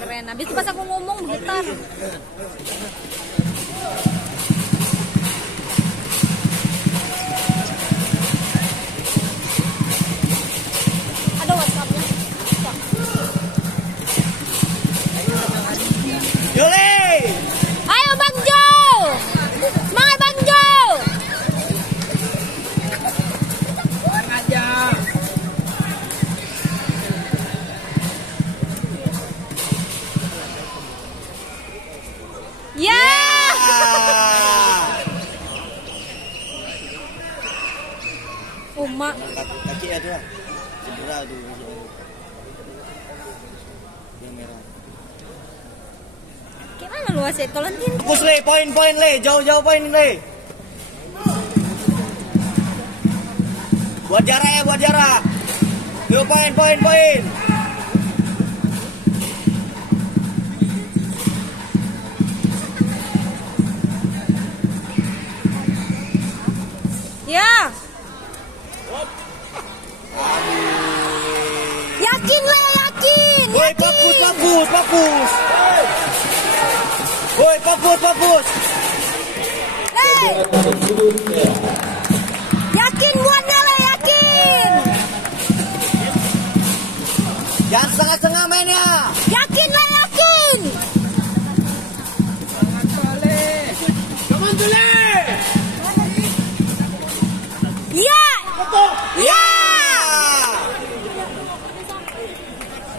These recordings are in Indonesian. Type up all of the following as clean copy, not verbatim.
Keren. Habis itu pas aku ngomong bergetar. Ada WhatsApp-nya. Yole! Ayo Bang Jo. Semangat Bang Jo. Aja. Ya. Uma. Kaki ada. Cedera tuh. Yang merah. Gimana lu wasit? Kalau nanti Fokus le, poin le, jauh poin le. Buat jarak. Yuk poin. ya. Yakin. Woi, fokus. Woi, fokus. Hey. Yakin buatnya le, yakin. Jangan setengah-setengah mainnya. Yakin le, yakin. Come on, Iya. Ya.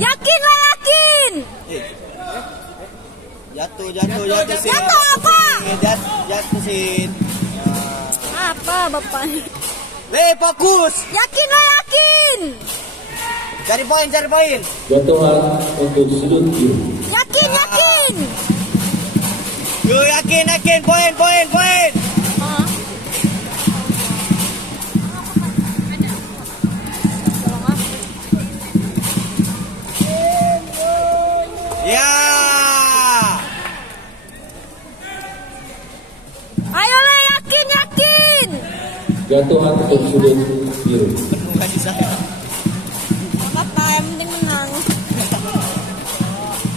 Yakin le, yakin. Jatuh sih. Jatuh apa? Jatuh sih. Apa bapak? Le, fokus. Yakin le, yakin. Cari poin. Jatuhan untuk sudut biru. Yakin. Yuk, yakin. Poin. Ya. Ayo le, yakin. Jatuhan untuk sudut biru. Bukan di saya. Apa yang penting menang.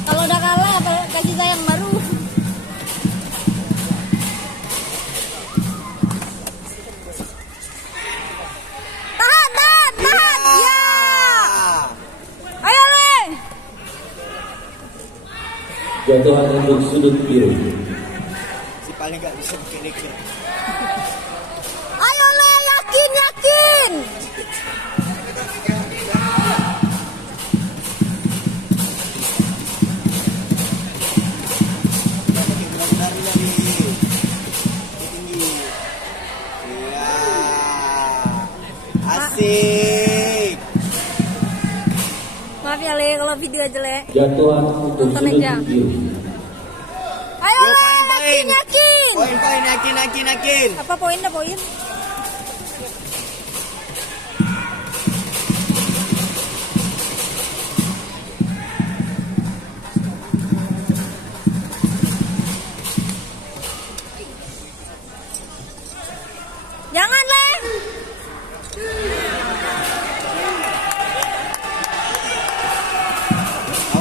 Kalau udah kalah kasih sayang baru. Tahan. Ya. Ayo le. Jatuhan untuk sudut biru. Si paling nggak bisa bikin. Ayo le, yakin. Asik. Maaf ya le kalau video jelek. Jatuhan untuk Nonton sudut aja. biru. Ayo Yuk, le, poin. yakin. Poin, yakin. Apa poin? Jangan le.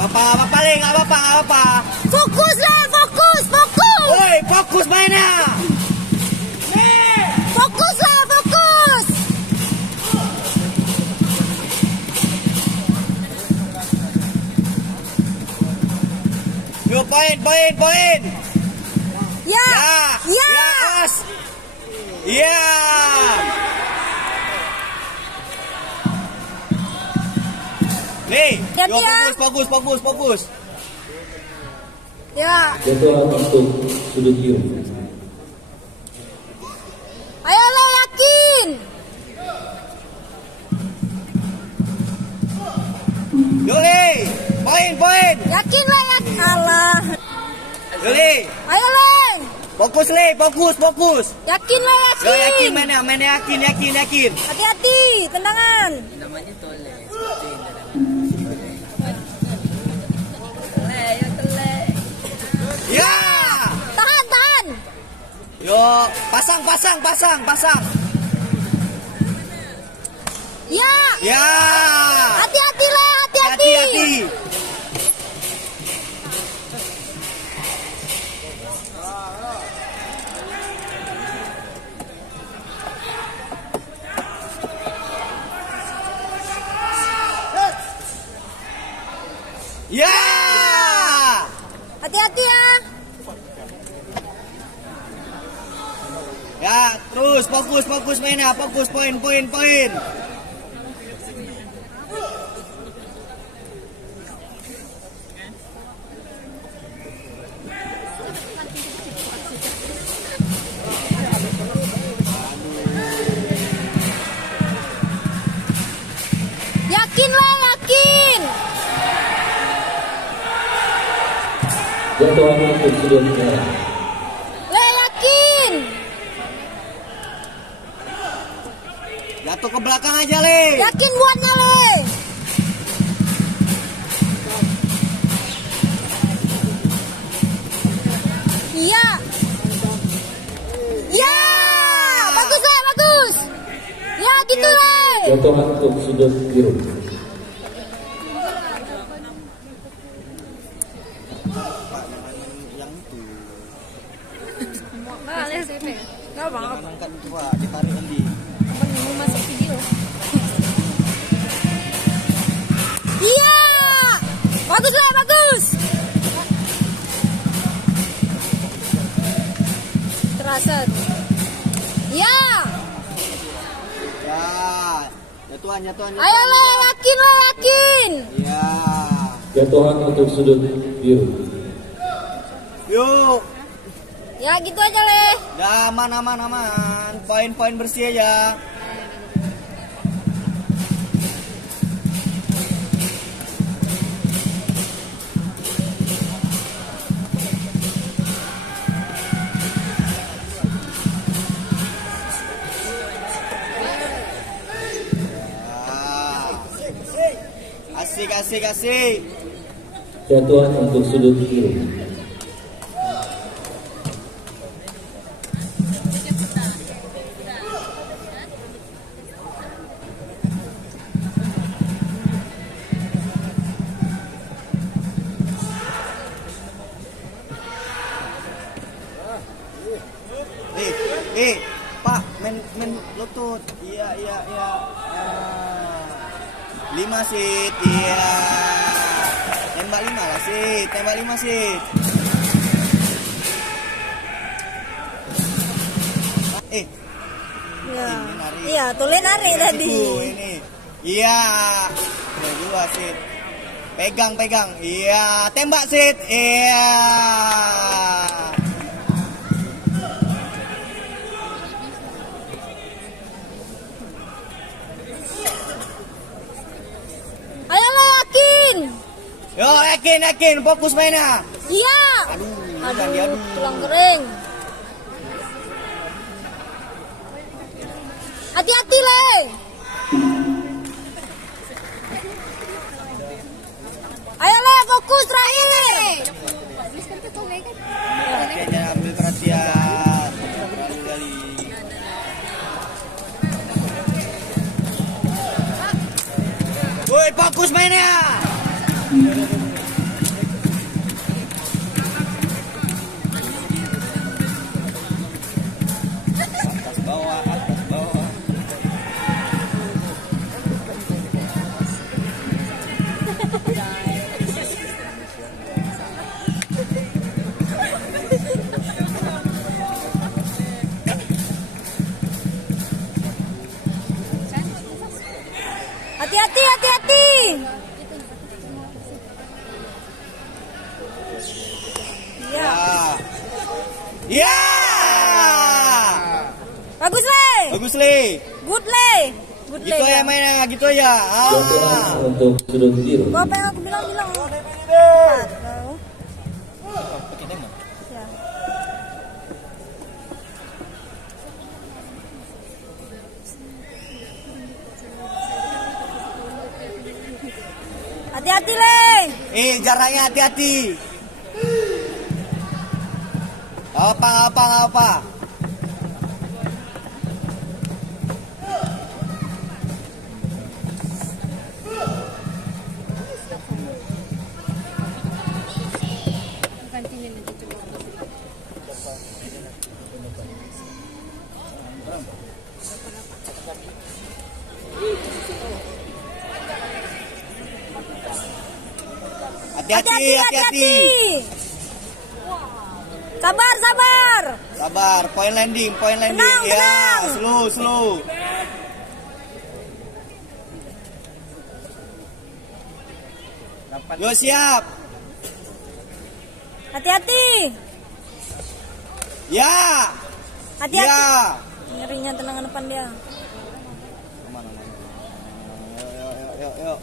Nggak apa-apa. Fokus le, fokus. Woi, fokus mainnya. Fokus le, fokus. Yuk, poin. Ya. Yes. Ya. Nih, Ganti yuk, ya. fokus. Ya. Jatuhan untuk sudut biru. Ayo le, yakin. Yuli, poin. Yakin le, yakin. Alah. Yuli, Ayo le. fokus. Yakin le, Yo, yakin yakin. mainnya yakin. Hati-hati, tendangan. Namanya tole. Ya. Tahan. Yo, pasang. Ya. Ya. Hati-hati le, kiri. Ya. Hati-hati ya. Ya, terus fokus mainnya, fokus poin. Yakin lah, yakin. Jatuhan untuk sudut merah. Le, yakin. Jatuh ke belakang aja, Le. Yakin buatnya, Le. Iya. Ya, bagus Le, bagus. Ya, gitu Le. Jatuhan untuk sudut biru. Yang itu. Gak apa-apa. Angkat coba ditarik nanti. Mau masuk video. Iya. Bagus Le, bagus. Terasa. Ya. Ya. Jatuhan. Ayo Le, yakin Le, yakin. Ya. Jatuhan untuk sudut biru. Yuk. Ya gitu aja Le. Ya, aman. Poin bersih aja. Asik. Jatuhan untuk sudut biru. Pak, main lutut. Iya. 5 sit. Iya. Tembak 5 lah sit. Ya. Ini nari. Iya, tulen nari tadi. Ini. Iya. Dua sit. Pegang. Iya, tembak sit. Iya. Ayo Le, yakin. Yo, yakin, fokus mainnya. Iya. Aduh, tulang kering. Hati-hati Le. Ayo Le, fokus terakhir. Perhatiannya, ambil perhatian. Kali. Woi, fokus mainnya. Atas bawah. Hati-hati. Iya. Ya. Bagus Le. Good Le. Gitu aja mainnya, gitu aja. Jatuhan untuk sudut biru. Gua apa yang aku bilang? Ya. Hati-hati Le. Jaraknya hati-hati. Apa? Hati-hati. Sabar, sabar. Sabar, point landing. Tenang, Ya, tenang. slow. Yo, siap. Hati-hati. Ya. Hati-hati. Ya. Ngerinya tenangan depan dia. Aman. Yuk.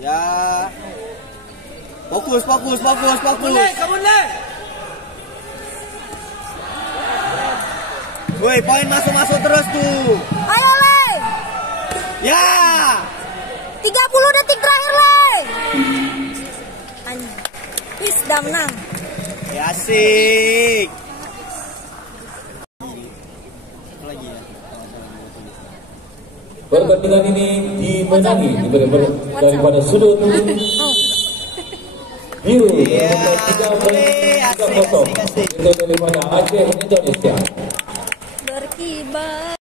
Ya. Fokus. Woi, poin masuk terus tuh. Ayo, Le. Ya. 30 detik terakhir, Le. Anjing. Wis, udah menang. Ya, asik. Lagi ya. Pertandingan ini dimenangi daripada sudut biru Iya, nomor 3-0 asik. itu daripada Aceh Indonesia. Berkibar.